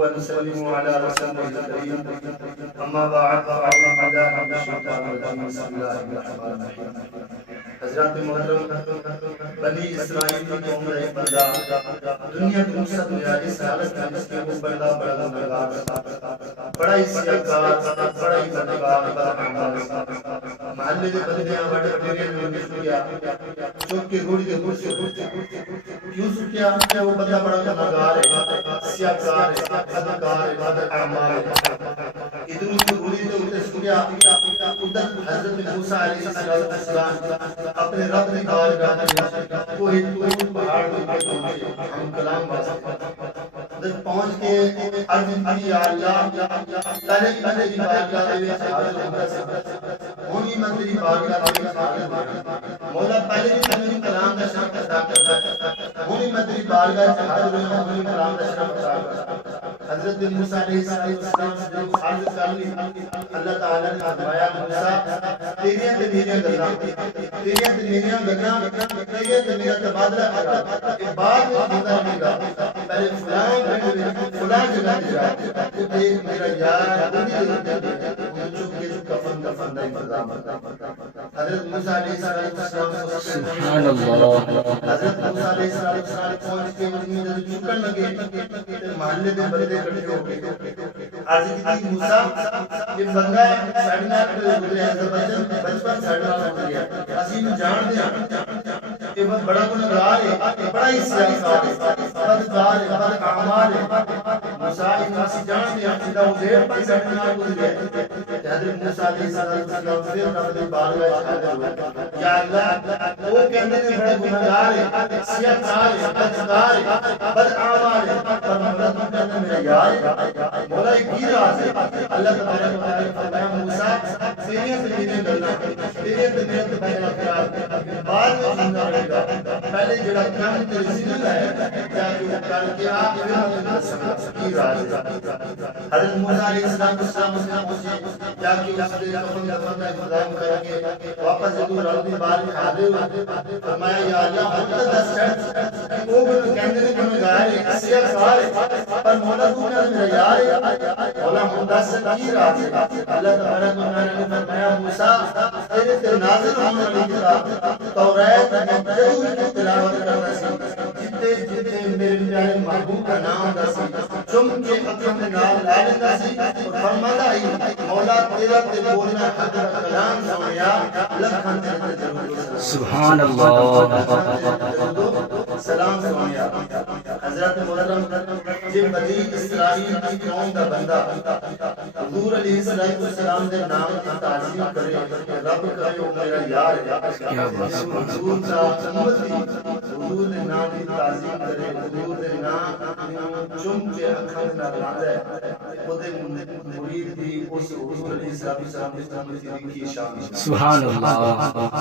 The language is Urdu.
ونسلم على رسوله الكريم اما بعد فاعوذ بالله من الشيطان الرجيم بسم الله الرحمن الرحيم. حضرات محترم، بنی اسرائیل کی قوم کا ایک بندہ دنیا کی مقصد میں آئی اس حالت میں جس کے وہ بندہ بڑا گناہگار بڑا ہی سیاکار بڑا ہی گناہگار محلے کے بندے بڑے بڑے کیا چوک کے گوڑی کے گوڑ سے کیوں کیا وہ بندہ بڑا گناہگار ہے سیاکار ہے بدکار ہے بدعمال ہے. ادھر ادھر گوڑی تو ادھر سنیا ادھر حضرت موسیٰ علیہ السلام اپنے رب نے بارگاہ میں کوئی پہاڑ میں پہنچے ہم کلام واسطے ادھر پہنچ کے عرض کی یا اللہ پہلے تیری بارگاہ میں حاضر ہونی میں تیری بارگاہ میں حاضر مولا پہلے بھی تیری کلام کا شرف ادا کرتا ہونی میں تیری بارگاہ میں حاضر ہونی کلام کا شرف ادا کرتا. حضرت موسیٰ علیہ السلام سے جو عرض کر لی اللہ تعالیٰ نے فرمایا موسیٰ تیریاں تے میریاں گلاں تیریاں تے میرا تبادلہ کرا کہ بعد میں زندہ رہے گا پہلے فلاں جگہ جا تو دیکھ میرا یار چک کے کفن کا انتظام. حضرت موسیٰ علیہ السلام سبحان اللہ حضرت موسیٰ علیہ السلام پہنچ کے وہیں جب چکن لگے محلے دے بندے کھڑے ہو گئے عرض کی موسیٰ یہ بندہ ساڑھے نال گزرے بچپن ساڑھے نال ہو گیا اسی میں جان دیا کہ وہ بڑا گناہگار ہے بڑا ہی سیاکار ہے بدکار ہے بدعمال ہے. موسیٰ اسی جان دیا سیدھا ادھر پر ساڑھے نال گزرے حضرت موسیٰ علیہ السلام پھر رب نے بارگاہ میں حاضر ہوئے یا اللہ وہ کہنے نے بڑا گناہگار ہے سیاکار ہے بدکار ہے بدعمال ہے پر مولا تو کہنے میرا یار مولا ایک ہی راز ہے. اللہ تبارک و تعالی نے فرمایا موسیٰ تیرے سے میرے گلاں تیرے سے میرے تبادلہ پیار بعد میں زندہ رہے گا پہلے جڑا کام تیرے ذمہ ہے کیا کہ وہ کر کے آپ پھر ہمیں سمجھ کی راز ہے. حضرت موسیٰ علیہ السلام سے پوچھے کیا کہ اس کے کفن کا انتظام کر کے واپس جدو رب دی بار میں حاضر ہوئے فرمایا یا اللہ ہم تو دس وہ کہندے نے گناہگار ہے سیاکار ہے پر مولا تو کہہ میرا یار ہے مولا ہم دس کی راز ہے. اللہ تبارک و تعالی نے فرمایا موسیٰ تیرے تے نازل ہونے والی کتاب توریت میں جدو بھی تلاوت کرتا سی جتے جتے میرے پیارے محبوب کا نام دا سی چم کے اکھاں دے نال لا لیندا سی اور فرماتا ہی مولا تیرا تے بولنا حق دا کلام سنیا لکھاں تے ضرور سبحان اللہ سلام سنیا. حضرت محترم جے بنی اسرائیل کی قوم دا بندہ حضور علیہ السلام دے نام کی تعظیم کرے رب کرے وہ میرا یار ہے حضور کا امتی حضور دے نام کی تعظیم کرے حضور دے نام چم کے اکھاں نال لاندا ہے او دے مرید بھی اس حضور علیہ السلام کی شان سبحان اللہ.